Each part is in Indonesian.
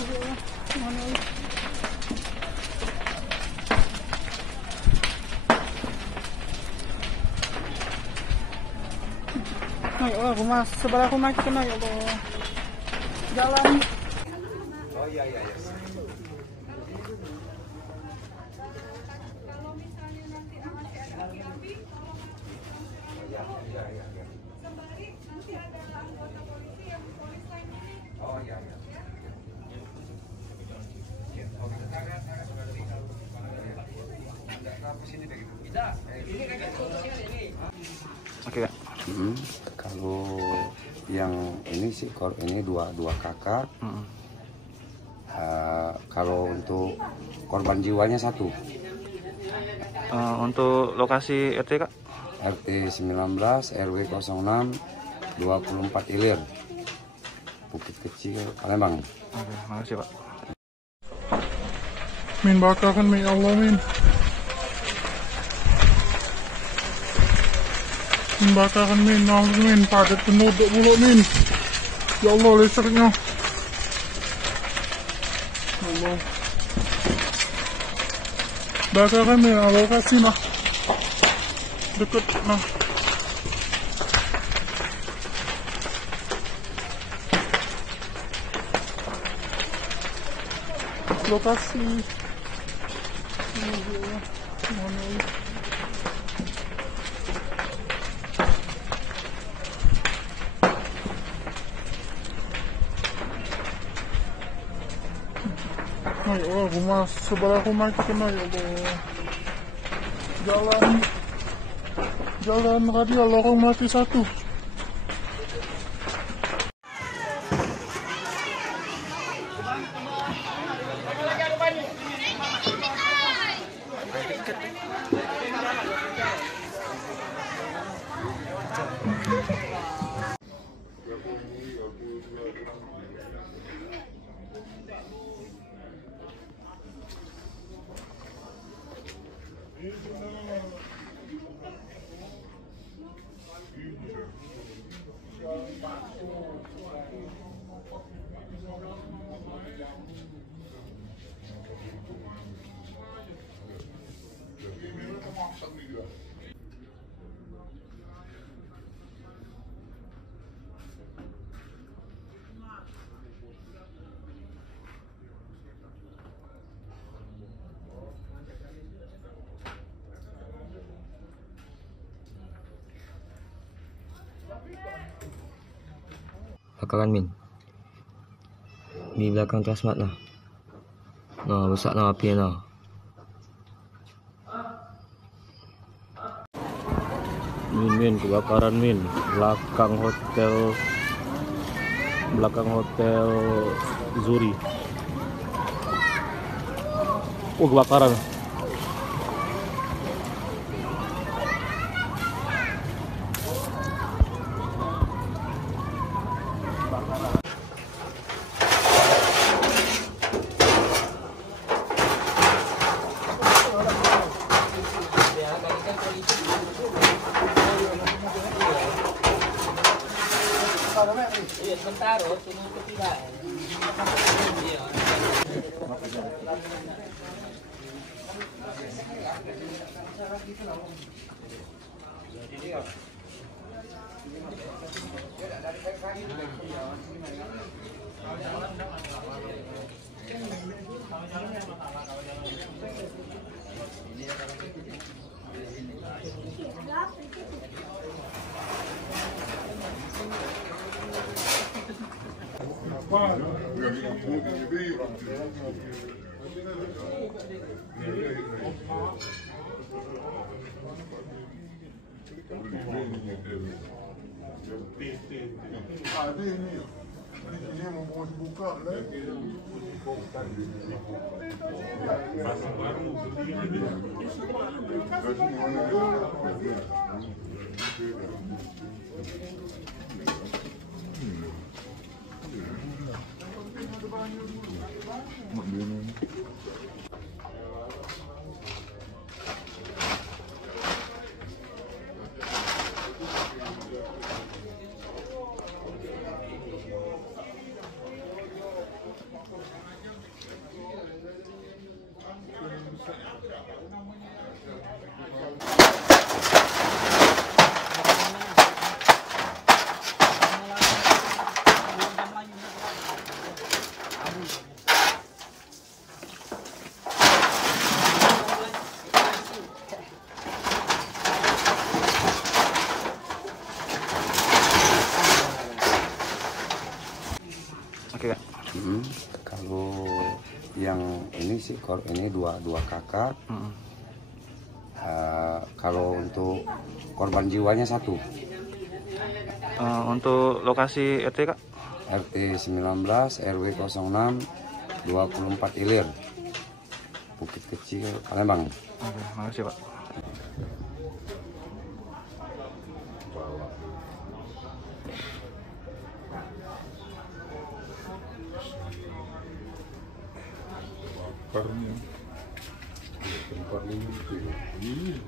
Mana? Ay, Allah, sebelah rumah kita na, ya Allah. Jalan. Oh iya. Kalau misalnya nanti masih ada api, sembari nanti ada anggota polisi yang polis lain ini. Oh iya. Oke, Kak. Kalau yang ini sih, ini dua kakak. Kalau untuk korban jiwanya satu. Untuk lokasi RT, Kak? RT 19 RW 06 24 Ilir, Bukit Kecil, Palembang. Oke, makasih, Pak. Min bakakan min Allah min. Min bakakan min langsung min padat penuh mulut min. Ya Allah listriknya. Allah. Bakakan min Allah kasih nah. Deket nah. Lokasi. Ay Allah, sebelah rumah kita na, ya Allah. Jalan radial lorong mati satu. Bakaran min di belakang Transmart nah. Nah, besar nah api nah. Min kebakaran min belakang hotel Zuri. Oh, kebakaran. Ada ini mau buka lah. Masih baru Kalau yang ini sih, ini dua kakak. Kalau untuk korban jiwanya satu. Untuk lokasi RT Kak? RT 19 RW 06 24 Ilir, Bukit Kecil, Palembang. Oke, makasih Pak. Karena tempat ini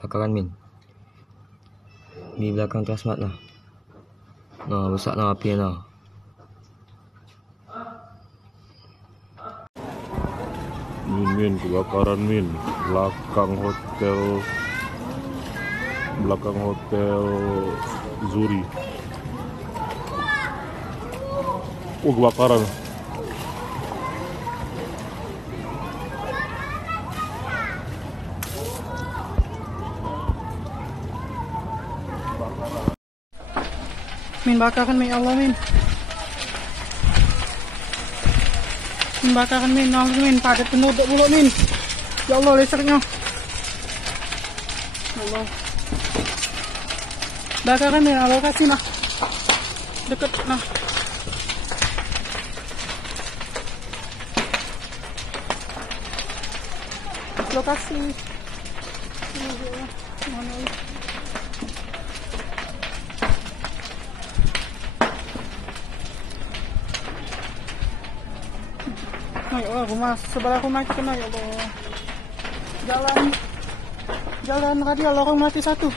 Bakaran Min. Di belakang Transmart lah. Nah, besar lah api nah. Min kebakaran Min, belakang hotel Zuri. Oh, kebakaran. Min bakaran Min, ya Allah Min. Min bakaran Min, langsung Min, padat penuh dek bulu Min. Ya Allah listriknya. Ya Allah. Bakaran Min, lokasi nah. Deket nah. Lokasi. Mana ini? Ya Allah, rumah sebelah rumah itu kena, ya Allah. Jalan radial orang mati satu.